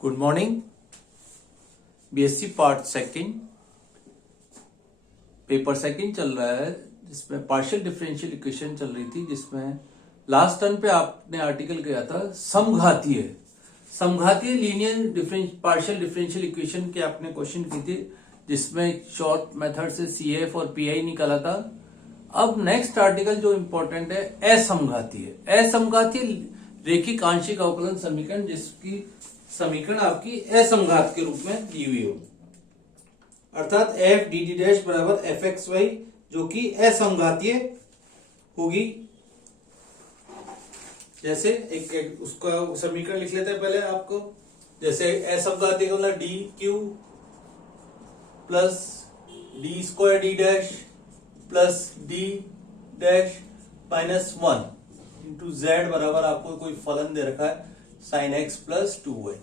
Good morning. BSc part second paper second चल रहा है, जिसमें पार्शियल डिफरेंशियल इक्वेशन चल रही थी, जिसमें लास्ट टर्न पे आपने आर्टिकल किया था समघातीय लीनियर पार्शियल डिफरेंशियल इक्वेशन के आपने क्वेश्चन की थी, जिसमें शॉर्ट मेथड से सीएफ और पीआई निकाला था। अब नेक्स्ट आर्टिकल जो इंपॉर्टेंट है असमघातीय रेखिक आंशिक अवकलन समीकरण, जिसकी समीकरण आपकी असमघात के रूप में दी हुई हो, अर्थात एफ डी डी डैश बराबर एफ एक्स वाई, जो कि असमघातीय होगी। जैसे एक उसका समीकरण लिख लेते हैं पहले आपको। जैसे असमघातीय का मतलब D Q plus D square D dash plus D dash minus 1 into Z बराबर आपको कोई फलन दे रखा है साइन एक्स प्लस 2y।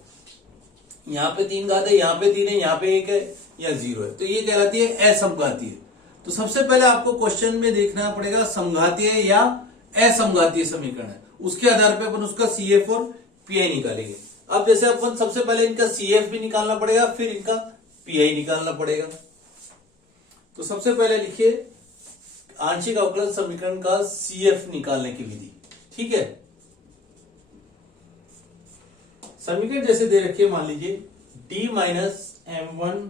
यहाँ पे 3 घात है, यहाँ पे 3 है, यहाँ पे 1 है, या 0 है, तो ये कहलाती है असमघातीय। तो सबसे पहले आपको क्वेश्चन में देखना पड़ेगा समघातीय या असमघातीय समीकरण है, उसके आधार पे अपन उसका सीएफ और पीआई निकालेंगे। अब जैसे अपन सबसे पहले इनका सीएफ भी निकालना पड़ेगा, फिर इनका पीआई निकालना पड़ेगा। तो सबसे पहले लिखिए आंशिक अवकलन समीकरण का सीएफ निकालने की विधि। ठीक है, समीकरण जैसे दे रखिए, मान लीजिए d minus M one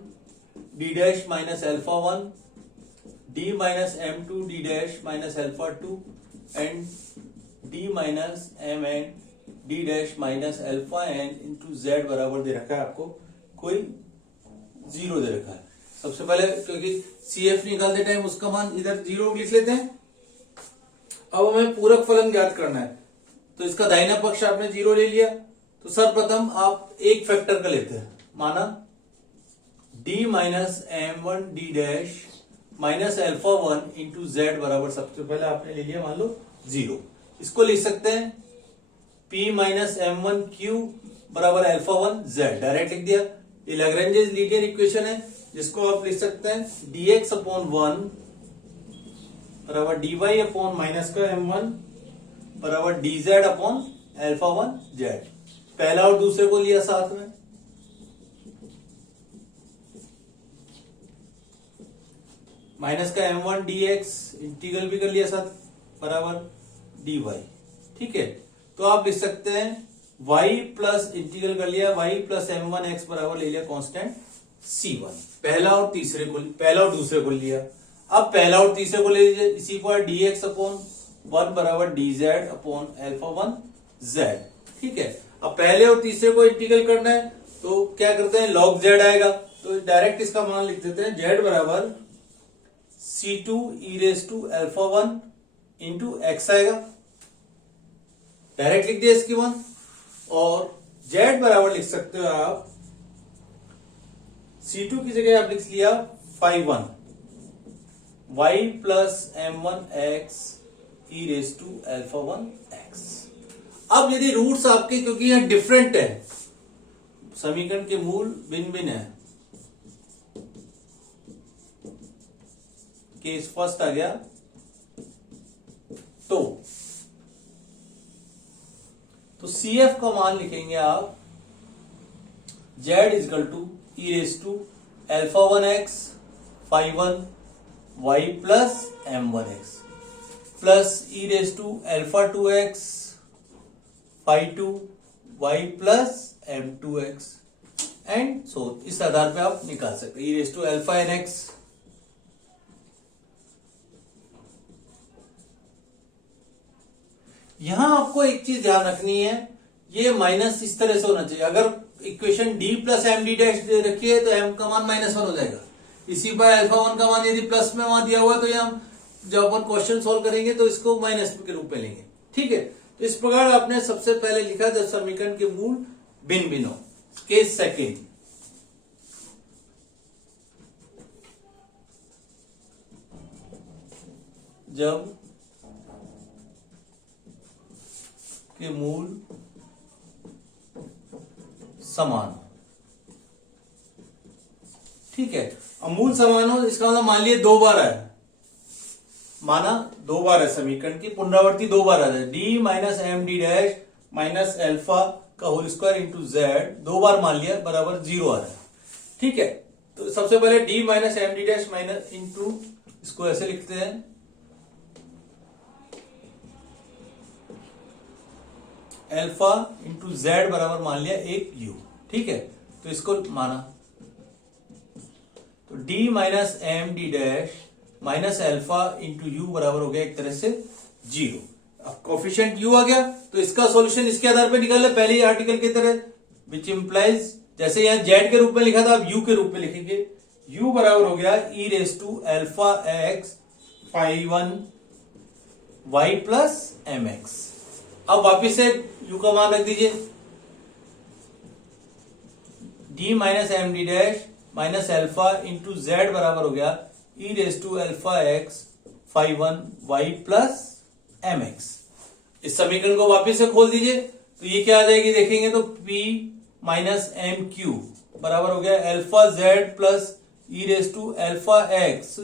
D dash minus alpha 1, d minus M two D dash minus alpha 2 and d minus M N D dash minus alpha N into Z बराबर दे रखा है आपको कोई 0 दे रखा है। सबसे पहले क्योंकि CF निकालते टाइम उसका मान इधर 0 लिख लेते हैं। अब हमें पूरक फलन ज्ञात करना है, तो इसका दाहिना पक्ष आपने 0 ले लिया, तो सर्वप्रथम आप एक फैक्टर का लेते हैं, माना d minus M one D dash minus alpha 1 into Z बराबर सबसे पहले आपने ले लिया मान लो 0। इसको लिख सकते हैं p minus M one Q बराबर एल्फा 1 जेड, डायरेक्ट लिख दिया। ये लैग्रेंजेस लीनियर इक्वेशन है, जिसको आप लिख सकते हैं dx अपॉन 1 बराबर dy अपॉन माइनस का m1 बराबर dz अपॉन एल्फा 1 जेड। पहला और दूसरे को लिया साथ में, माइनस का m1 dx इंटीग्रल भी कर लिया साथ बराबर dy। ठीक है, तो आप लिख सकते हैं y प्लस इंटीग्रल कर लिया y प्लस m1 x बराबर ले लिया कांस्टेंट c1। पहला और दूसरे को लिया। अब पहला और तीसरे को ले लीजिए, इसी पर dx अपॉन 1 बराबर dz अपॉन एल्फा 1 z। ठीक है, अब पहले और तीसरे को इंटीग्रल करना है, तो क्या करते हैं log z आएगा, तो डायरेक्ट इसका मान लिख देते हैं z बराबर c2 e raise to alpha 1 into x आएगा, डायरेक्ट लिख दिया इसकी मान। और z बराबर लिख सकते हो आप c2 की जगह आप लिख लिया 5 y plus m1 x e raise to alpha 1 x। अब यदि रूट्स आपके, क्योंकि यह डिफरेंट है, समीकरण के मूल भिन्न भिन्न है, केस फर्स्ट आ गया, तो CF का मान लिखेंगे आप z equal to E raise to alpha 1x 5 y plus m1x plus E raise to alpha 2x 5 y plus m2x and so इस आधार पे आप निकाल सकते हैं E raise to alpha nx। यहां आपको एक चीज ध्यान रखनी है, ये माइनस इस तरह से होना चाहिए। अगर equation d plus m D dash दे रखी है तो m का मान -1 हो जाएगा। इसी पर अल्फा 1 का मान यदि प्लस में वहां दिया हुआ है, तो यहाँ जब अपन क्वेश्चन सॉल्व करेंगे तो इसको माइनस के रूप में लेंगे। ठीक है, तो इस प्रकार आपने सबसे पहले लिखा जब समीकरण के मूल भिन्न भिन्न हो। केस सेकेंड, जब के मूल समान हो। ठीक है, अब मूल समान हो इसका मतलब मान लिए 2 बार है, माना 2 बार है, समीकरण की पुनरावृत्ति 2 बार आ जाए, d minus M D dash minus alpha का होल स्क्वायर इंटू जेड 2 बार मान लिया बराबर 0 आ रहा है। ठीक है, तो सबसे पहले D minus M D dash minus into, इसको ऐसे लिखते हैं अल्फा इंटू जेड बराबर मान लिया एक यू। ठीक है, तो इसको माना, तो D minus M D dash minus alpha into U बराबर हो गया एक तरह से 0। अब कोफिशिएंट यू आ गया, तो इसका सॉल्यूशन इसके आधार पे निकाल ले पहले ही आर्टिकल की तरह, विच इंप्लाइज जैसे यहां जेड के रूप में लिखा था अब यू के रूप में लिखेंगे। यू बराबर हो गया e raise to alpha x five one Y plus M x. अब वापिस से यू का मान रख दीजिए, d minus M D dash minus alpha into Z बराबर हो गया e raise to alpha x five one Y plus M x. इस समीकरण को वापिस से खोल दीजिए, तो ये क्या आ जाएगी देखेंगे तो P माइनस एम क्यू बराबर हो गया alpha Z plus E raise to alpha X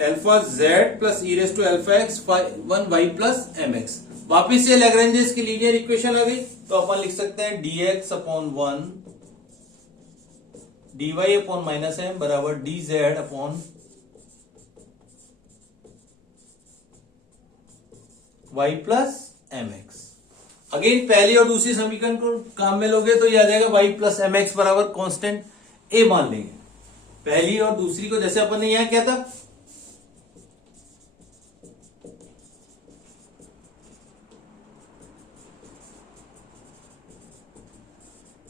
alpha Z plus E raise to alpha X one Y plus M X. वापिस से लैग्रेंजेस की लीनियर इक्वेशन आ गई, तो अपन लिख सकते हैं dx upon 1 dy upon minus M बराबर dz upon y plus M X. Again पहली और दूसरी समीकरण को काम में लोगे तो ये आ जाएगा y प्लस एम एक्स बराबर कॉन्स्टेंट a मान लेंगे। पहली और दूसरी को जैसे अपन ने यहां किया था,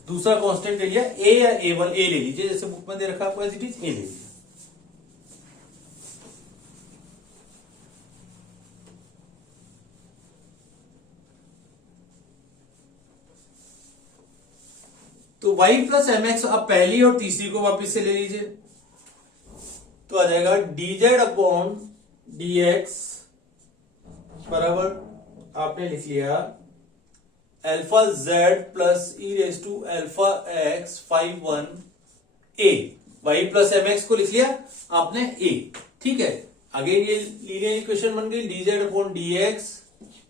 दूसरा कांस्टेंट ले लिया a या a1, a ले लीजिए जैसे बुक में दे रखा आपको एज इट इज, a ले लीजिए। तो y प्लस एम एक्स अब पहली और तीसरी को वापिस से ले लीजिए, तो आ जाएगा dz अपॉन dx बराबर आपने लिख लिया alpha Z plus E raise to alpha x five one A. Y plus M X को लिख लिया आपने a। ठीक है, अगेन ये लीनियर इक्वेशन बन गई dz upon dx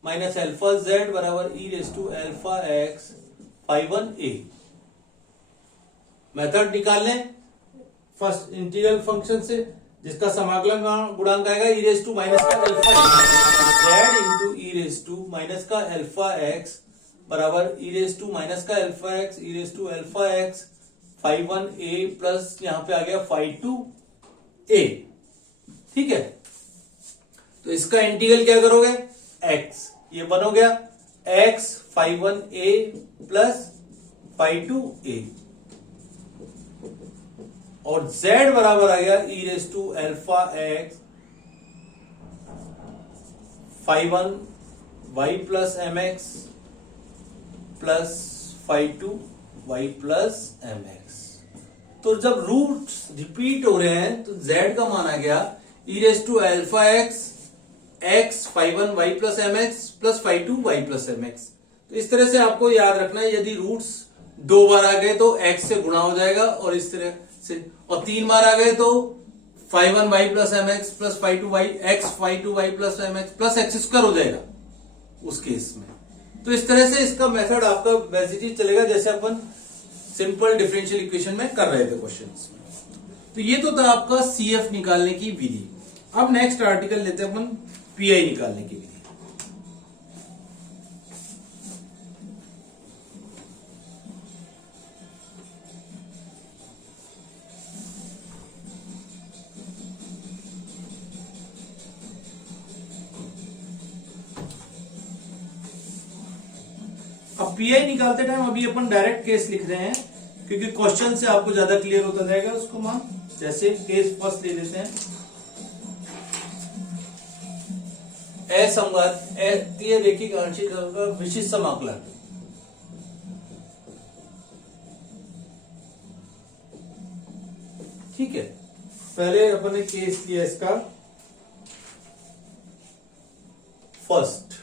minus alpha z बराबर ई raise to alpha x five one a. Method निकाल लें फर्स्ट इंटीग्रल फंक्शन से, जिसका समाकलन गुणांक आएगा ई रेस टू माइनस का alpha Z into E raise to minus का अल्फा एक्स बराबर ई रेस टू माइनस का alpha X E raise to alpha x five one A plus यहां पे आ गया फाइव टू ए। ठीक है, तो इसका इंटीग्रल क्या करोगे x, ये बन हो गया x five one A plus five two a और z बराबर आ गया e raise to alpha x five one Y plus M x plus five two Y plus M x. तो जब रूट्स रिपीट हो रहे हैं तो z का मान आ गया e raise to alpha x x five one Y plus M x plus five two Y plus M x. तो इस तरह से आपको याद रखना है, यदि रूट्स दो बार आ गए तो x से गुणा हो जाएगा और इस तरह से, और तीन बार आ गए तो five one Y plus M x plus five two Y X five two Y plus M x plus X square हो जाएगा उस केस में। तो इस तरह से इसका मेथड आपका वैसे ही चलेगा जैसे अपन सिंपल डिफरेंशियल इक्वेशन में कर रहे थे क्वेश्चंस में। तो ये तो था आपका CF निकालने की विधि। अब नेक्स्ट आर्टिकल लेते हैं अपन PI निकालने की विधि। अब PI निकालते टाइम अभी अपन डायरेक्ट केस लिख रहे हैं क्योंकि क्वेश्चन से आपको ज्यादा क्लियर होता जाएगा उसको मान। जैसे केस फर्स्ट ले लेते हैं, असंगत रेखिक आंशिक का विशिष्ट समाकलन। ठीक है, पहले अपन ने केस लिया इसका फर्स्ट,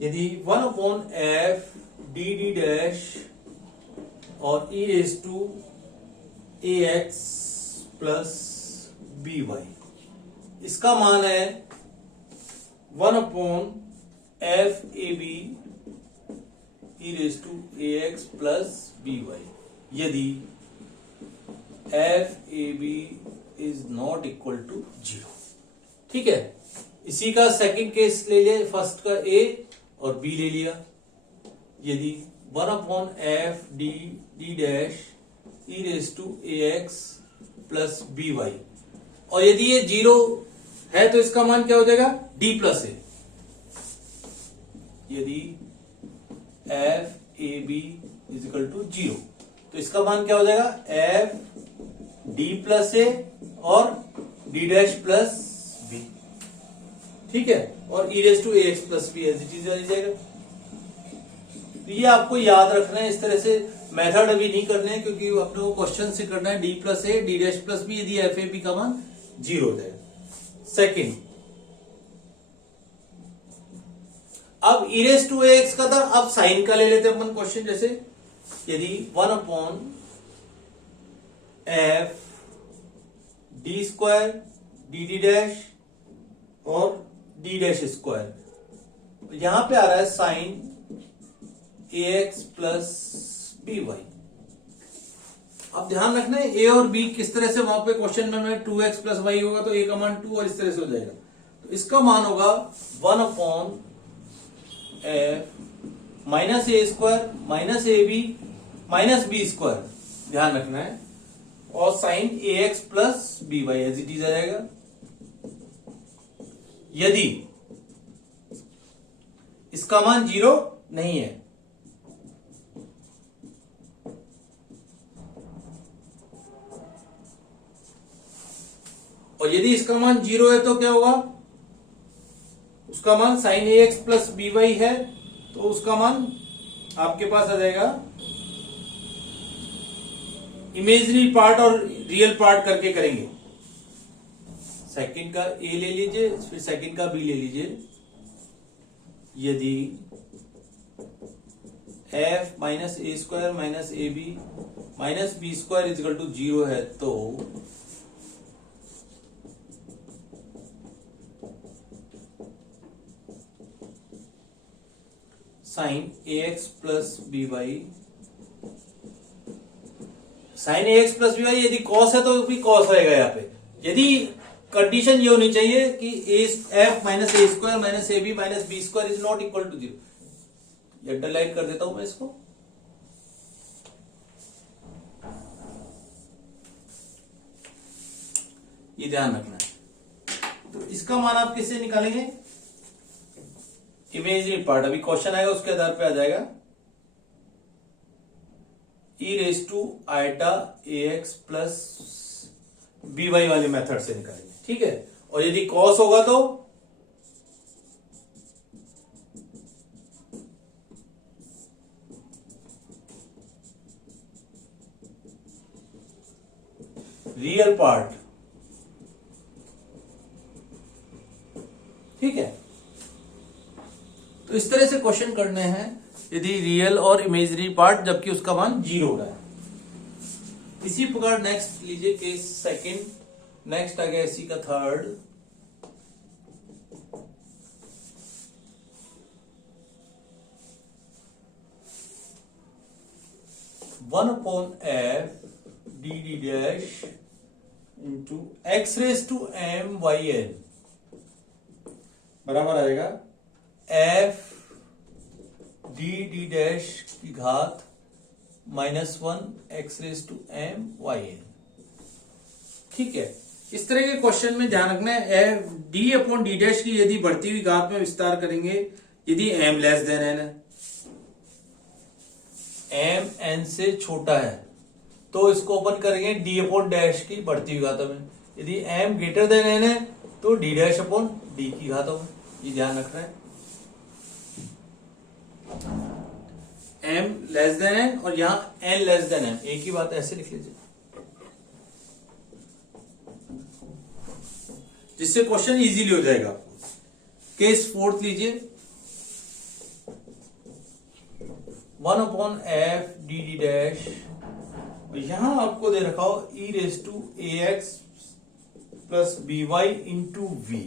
यदि 1 upon f d D dash और e raise to A x plus B y इसका मान है 1/f(ab) e⁻ax प्लस by यदि f(ab) is not equal to 0। ठीक है, इसी का सेकंड केस ले लिया, फर्स्ट का a और b ले लिया। यदि 1/f(d) e⁻ax प्लस by और यदि ये 0 है तो इसका मान क्या हो जाएगा d प्लस a। यदि f(ab) इज इक्वल टू 0 तो इसका मान क्या हो जाएगा f d प्लस a और d डैश प्लस b। ठीक है, और e⁻ax प्लस b ऐसी चीज आ जाएगा। तो ये आपको याद रखना है, इस तरह से मेथड अभी नहीं करने हैं क्योंकि अपने को क्वेश्चन से करना है d plus a d dash plus b यदि f(ab) का मान 0 हो जाएगा। सेकेंड, अब e⁻ax का था, अब साइन का ले लेते हैं अपन क्वेश्चन। जैसे यदि 1/f d² dt डैश और d डैश स्क्वायर, यहां पे आ रहा है साइन ax प्लस by। अब ध्यान रखना है a और b किस तरह से, वहां पे क्वेश्चन में 2x प्लस y होगा तो a का मान 2 और इस तरह से हो जाएगा। तो इसका मान होगा 1/f minus a² minus ab minus b², ध्यान रखना है, और sine ax plus by as it is आ जाएगा। यदि इसका मान 0 नहीं है और यदि इसका मान 0 है तो क्या होगा, उसका मान साइन ax प्लस by है तो उसका मान आपके पास आ जाएगा, इमेजिनरी पार्ट और रियल पार्ट करके करेंगे। सेकंड का a ले लीजिए, फिर सेकंड का b ले लीजिए। यदि f minus a² minus ab minus b² is equal to 0 है तो sine ax plus by, sine ax plus by यदि कॉस है तो भी कॉस रहेगा यहाँ पे। यदि कंडीशन ये होनी चाहिए कि f minus a² minus ab minus b² is not equal to 0। Underline कर देता हूं मैं इसको। ये ध्यान रखना है। तो इसका मान आप किससे निकालेंगे, इमेजिनरी पार्ट, अभी क्वेश्चन आएगा उसके आधार पे आ जाएगा, e⁻ax प्लस by वाले मेथड से निकालेंगे। ठीक है, और यदि कॉस होगा तो रियल पार्ट। ठीक है, तो इस तरह से क्वेश्चन करने हैं यदि रियल और इमेजिनरी पार्ट जबकि उसका मान 0 हो रहा है। इसी प्रकार नेक्स्ट लीजिए केस सेकंड, नेक्स्ट आ गया इसी का third. One upon f dd dash into x⁻m(yn) बराबर आएगा f dd डैश की घात -1 x⁻m(yn)। ठीक है, इस तरह के क्वेश्चन में ध्यान रखना है d अपॉन डी डैश की यदि बढ़ती हुई घात में विस्तार करेंगे, यदि m लेस देन n है, m n से छोटा है तो इसको अपन करेंगे d अपॉन डैश की बढ़ती हुई घातों में। यदि m ग्रेटर देन n है तो d डैश अपॉन d की घातों में। ये ध्यान रखना है, m लेस देन n और यहां n लेस देन m, एक ही बात ऐसे लिख लीजिए जिससे क्वेश्चन इजीली हो जाएगा आपको। केस फोर्थ लीजिए, 1 अपॉन f dd डैश, यहां आपको दे रखा हो e⁻ax plus B y into v,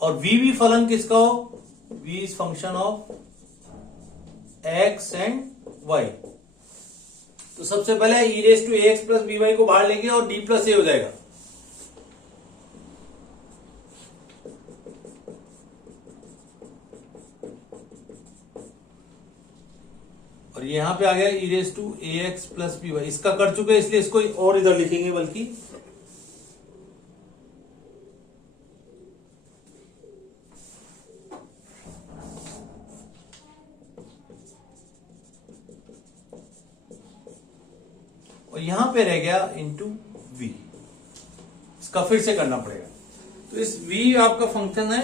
और वी भी फलन किसका हो, v is function of x and y. तो सबसे पहले e raise to x plus B y को बाहर लेंगे और डी प्लस ए हो जाएगा। और यहां पे आ गया e raise to A x plus B y, इसका कर चुके इसलिए इसको और इधर लिखेंगे बल्कि, और यहां पे रह गया इंटू वी, इसका फिर से करना पड़ेगा। तो इस v आपका फंक्शन है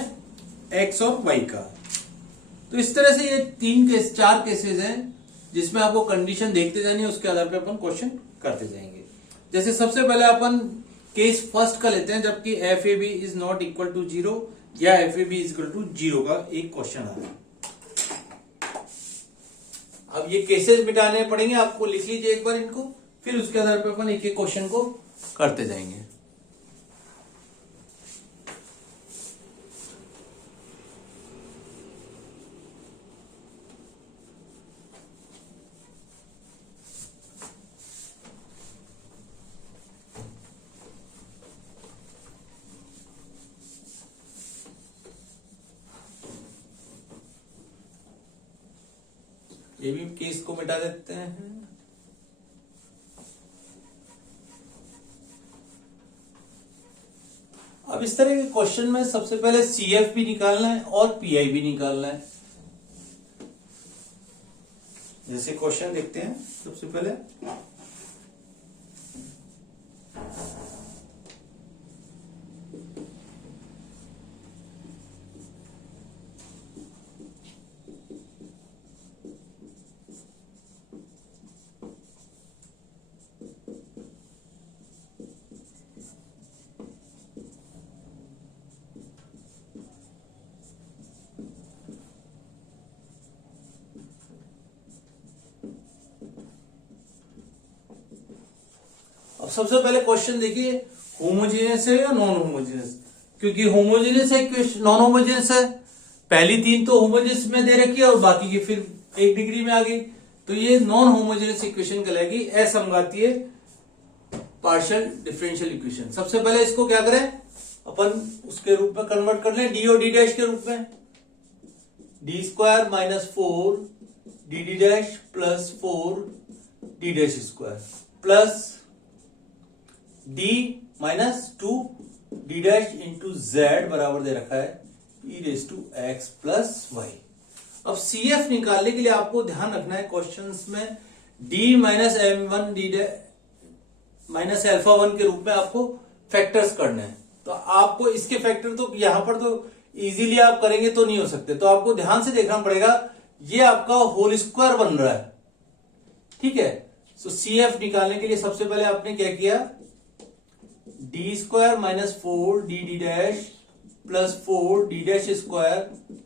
x और y का। तो इस तरह से ये चार केसेस हैं जिसमें आपको कंडीशन देखते जानी है, उसके आधार पे अपन क्वेश्चन करते जाएंगे। जैसे सबसे पहले अपन केस फर्स्ट का लेते हैं, जबकि F A B is not equal to 0 या F A B is equal to 0 का एक क्वेश्चन आ रहा है। अब ये केसेस मिटाने पड़ेंगे आपको, लिख लीजिए एक बार इनको, फिर उसके आधार पर अपन एक एक क्वेश्चन को करते जाएंगे। ये भी केस को मिटा देते हैं। अब इस तरह के क्वेश्चन में सबसे पहले CF भी निकालना है और PI भी निकालना है। जैसे क्वेश्चन देखते हैं सबसे पहले, अब सबसे पहले क्वेश्चन देखिए, होमोजेनियस है या नॉन होमोजेनियस, क्योंकि होमोजेनियस है, नॉन होमोजेनियस है। पहली तीन तो होमोजेनियस में दे रखी है और बाकी की फिर एक डिग्री में आ गई, तो ये नॉन होमोजेनियस इक्वेशन कहलाएगी, असमघातीय पार्शियल डिफरेंशियल इक्वेशन। सबसे पहले इसको क्या करें, अपन उसके रूप में कन्वर्ट कर लें, डी और डी डैश के रूप में, D square minus 4 D D dash plus 4 D dash square plus D minus 2 D dash into Z बराबर दे रखा है e raise to x plus y. अब CF निकालने के लिए आपको ध्यान रखना है क्वेश्चंस में d minus M one D minus alpha 1 के रूप में आपको फैक्टर्स करने हैं। तो आपको इसके फैक्टर तो यहां पर तो इजीली आप करेंगे तो नहीं हो सकते, तो आपको ध्यान से देखना पड़ेगा, ये आपका होल स्क्वायर बन रहा है, ठीक है। तो CF निकालने के लिए सबसे पहले आपने क्या किया, D square minus 4 D D dash plus 4 D dash square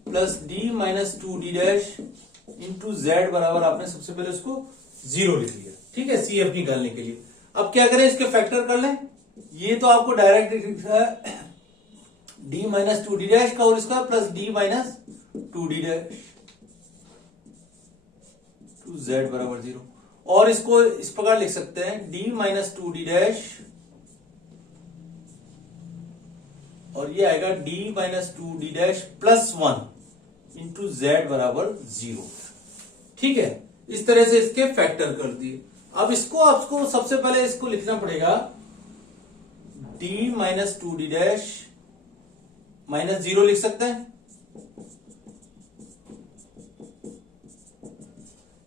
plus D minus 2 D dash into Z बराबर आपने सबसे पहले उसको 0 लिख लिया, ठीक है, CF निकालने के लिए। अब क्या करें, इसके फैक्टर कर लें, ये तो आपको डायरेक्ट दिखा है, डी माइनस 2 डी डैश का whole square plus D minus 2 D dash to Z बराबर 0, और इसको इस प्रकार लिख सकते हैं, डी माइनस 2 डी डैश और ये आएगा d minus 2 D dash plus 1 into Z बराबर 0, ठीक है। इस तरह से इसके फैक्टर कर दिए। अब इसको आपको सबसे पहले इसको लिखना पड़ेगा, d minus 2 D dash minus 0 लिख सकते हैं,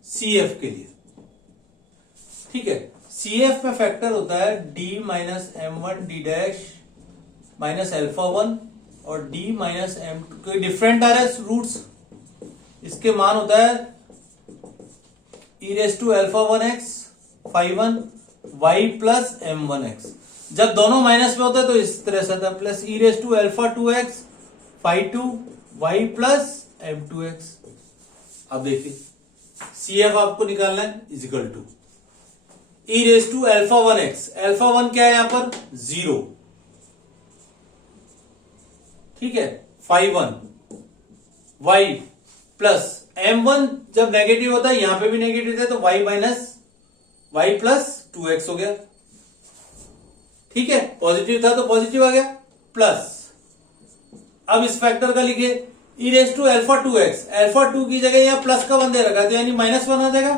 CF के लिए, ठीक है। CF में फैक्टर होता है d minus m1 D dash minus alpha 1 और d माइनस m2, डिफरेंट आ रहा है रूट्स, इसके मान होता है e raise to alpha 1x phi 1 y plus m1x। जब दोनों माइनस में होता है तो इस तरह से आता है, plus e raise to alpha 2x phi 2 y plus m2x। अब देखिए CF आपको निकालना है, equal to e raise to alpha 1x, alpha 1 क्या है यहां पर 0, ठीक है, फाई 1 वाई प्लस m1 जब नेगेटिव होता है यहां पे भी नेगेटिव है तो y minus Y plus 2x हो गया। ठीक है, पॉजिटिव था तो पॉजिटिव आ गया, प्लस अब इस फैक्टर का लिखिए e raise to alpha 2x, alpha 2 की जगह यहां प्लस का 1 दे रखा है तो यानी -1 आ जाएगा,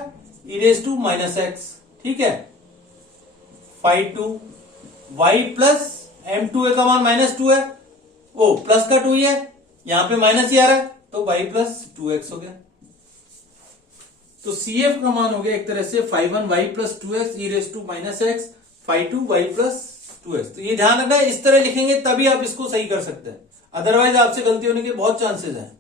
e raise to minus X. ठीक है, फाई 2 y प्लस m2 का मान -2 है, वो प्लस का 2 ही है, यहां पे माइनस ही आ रहा है तो y प्लस 2x हो गया। तो CF का मान हो गया एक तरह से phi 1 y plus 2x E raise to minus X, phi 2 y plus 2x। तो ये ध्यान रखना है, इस तरह लिखेंगे तभी आप इसको सही कर सकते हैं, अदरवाइज आपसे गलती होने के बहुत चांसेस हैं।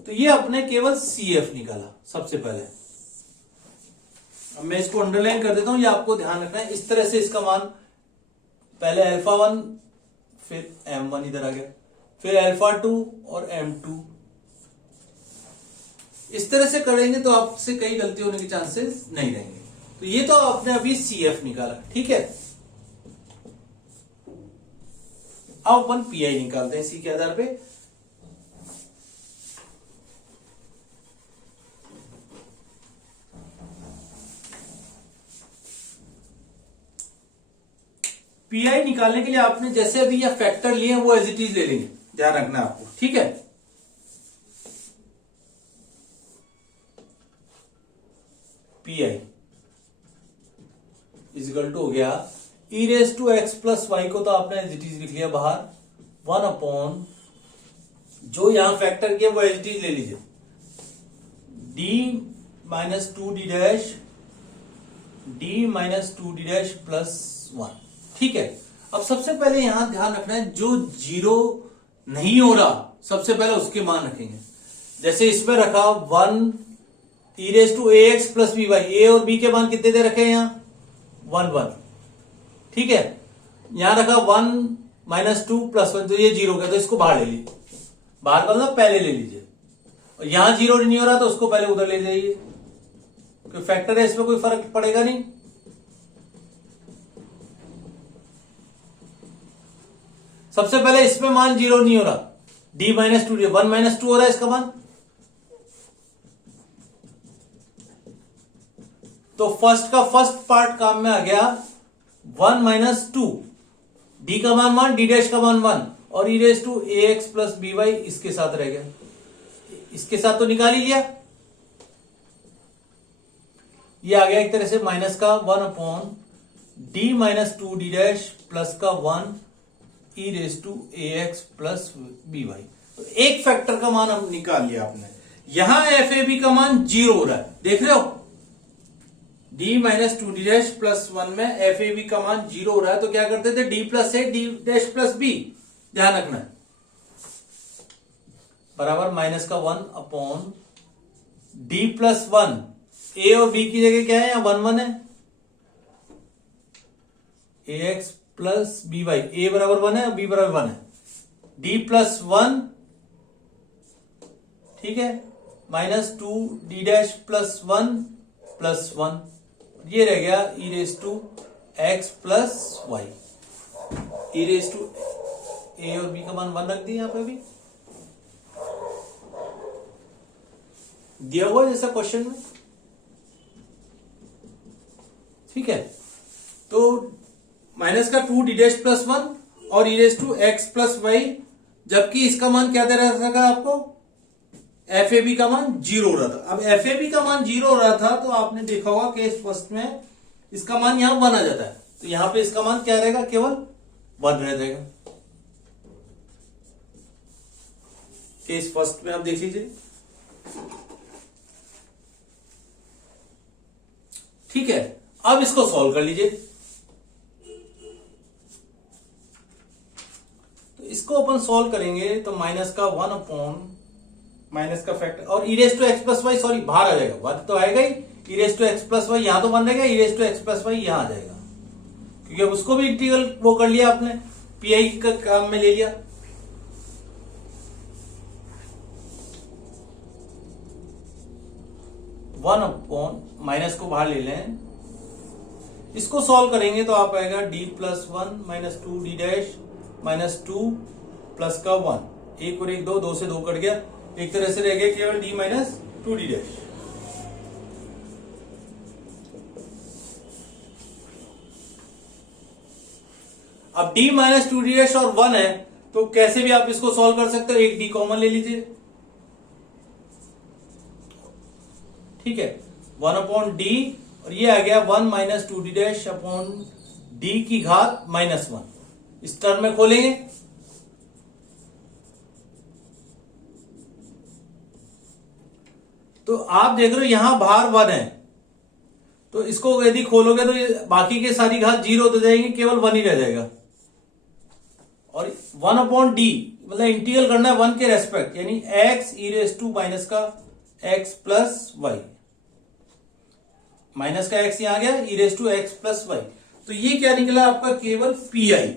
तो ये अपने केवल CF निकाला सबसे पहले। अब मैं इसको अंडरलाइन कर देता हूं, ये आपको ध्यान रखना है, इस तरह से इसका मान पहले अल्फा 1 फिर m1 इधर आ गया, फिर अल्फा 2 और m2, इस तरह से करेंगे तो आपसे कई गलती होने के चांसेस नहीं रहेंगे। तो ये तो आपने अभी CF निकाला। ठीक है, अब अपन PI निकालते हैं इसी के आधार पे। PI निकालने के लिए आपने जैसे अभी ये फैक्टर लिए वो एज इट इज ले लेंगे, ध्यान रखना आपको। ठीक है, PI इजिकल टू हो गया e raise to x plus Y को तो आपने एज इट इज लिख लिया बाहर, 1 अपॉन जो यहां फैक्टर किया वो एज इट इज ले लीजिए, d minus 2d dash d minus 2d dash plus 1। ठीक है, अब सबसे पहले यहां ध्यान रखना है जो जीरो नहीं हो रहा सबसे पहले उसके मान रखेंगे। जैसे इसमें रखा 1 e raise to A x plus B y, a और बी के मान कितने दे रखे हैं यहां 1 1। ठीक है, यहां रखा 1 माइनस 2 प्लस 1, तो ये जीरो का तो इसको बाहर ले लीजिए, बाहर का मतलब पहले ले लीजिए, और यहां जीरो नहीं हो रहा तो उसको पहले उधर ले जाइए, क्योंकि फैक्टर है इसमें कोई फर्क पड़ेगा नहीं। सबसे पहले इसमें मान जीरो नहीं हो रहा, d माइनस 2 1 माइनस 2 हो रहा है इसका मान, तो फर्स्ट का फर्स्ट पार्ट काम में आ गया 1 माइनस 2, d का मान d डैश का मान 1 और e raise to A x plus B Y इसके साथ रह गया, इसके साथ तो निकाल ही लिया, ये आ गया एक तरह से माइनस का 1 upon d minus 2d dash plus का 1 e raise to A x plus B y. तो एक फैक्टर का मान हम निकाल लिया आपने, यहां एफ ए बी का मान जीरो हो रहा है, देख रहे हो, d minus 2d dash plus 1 में एफ ए बी का मान जीरो हो रहा है, तो क्या करते थे d plus A D dash plus B, ध्यान रखना है, बराबर माइनस का 1 अपॉन d प्लस 1, ए और b की जगह क्या है यहां 1 1 है, ए एक्स प्लस बी वाई, ए बराबर 1 है और बी बराबर 1 है, d प्लस 1, ठीक है, minus 2 D dash plus 1 plus 1, ये रह गया e raise to x plus y, e raise to a और बी का मान 1 रख दिया यहां पे भी दिया हुआ जैसा क्वेश्चन में। ठीक है, तो माइनस का 2 डी डैश प्लस 1 और e raise to x plus y, जबकि इसका मान क्या दे रहा था आपको, एफ ए बी का मान जीरो हो रहा था। अब एफ ए बी का मान जीरो हो रहा था तो आपने देखा होगा केस फर्स्ट में इसका मान यहां 1 आ जाता है, तो यहां पे इसका मान क्या रहेगा, केवल 1 रह जाएगा। केस फर्स्ट में आप देख लीजिए। ठीक है, अब इसको सॉल्व कर लीजिए। तो इसको अपन सॉल्व करेंगे तो माइनस का 1 अपॉन माइनस का फैक्टर और e raise to x plus y, sorry बाहर आ जाएगा, 1 तो आएगा ही, e raise to x plus y यहां तो 1 रहेगा, e raise to x plus y यहां आ जाएगा, क्योंकि अब उसको भी इंटीग्रल वो कर लिया आपने, पीआई का काम में ले लिया। वन अपॉन माइनस को बाहर ले लें, इसको सॉल्व करेंगे तो आप आएगा D plus one minus two D dash minus two plus का वन, एक और एक दो, दो से दो कट गया, एक तरह से रह गया केवल D minus two D dash. अब D minus two D dash और वन है तो कैसे भी आप इसको सॉल्व कर सकते हो, एक डी कॉमन ले लीजिए, ठीक है, वन अपॉन डी, और ये आ गया one minus two D dash upon D की घात माइनस वन, इस टर्म में खोलेंगे तो आप देख रहे हो यहां बाहर वन है, तो इसको यदि खोलोगे तो ये बाकी के सारी घात जीरो हो जाएंगे, केवल वन ही रह जाएगा। और वन अपॉन डी मतलब इंटीग्रल करना है वन के रेस्पेक्ट, यानी x E raise to minus का एक्स प्लस वाई, माइनस का एक्स यहां गया, e raise to x plus y, तो ये क्या निकला आपका केवल पी आई।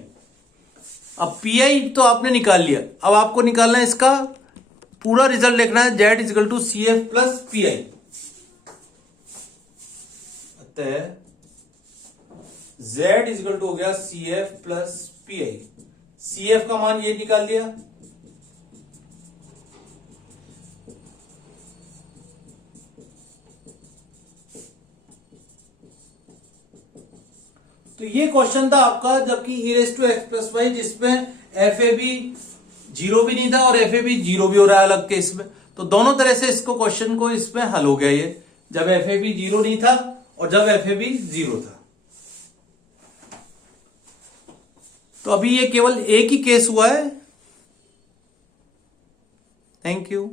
अब पी आई तो आपने निकाल लिया, अब आपको निकालना है इसका पूरा रिजल्ट लिखना है, Z equal to C F plus P I. अतः जेड इजिकल टू हो गया C F plus P I, C F का मान ये निकाल दिया, तो ये क्वेश्चन था आपका, जबकि e raise to x plus y जिसमें एफ ए बी जीरो भी नहीं था और एफ ए बी जीरो भी हो रहा है अलग केस में, तो दोनों तरह से इसको क्वेश्चन को इसमें हल हो गया, ये जब एफ ए बी जीरो नहीं था और जब एफ ए बी जीरो था। तो अभी ये केवल एक ही केस हुआ है। Thank you.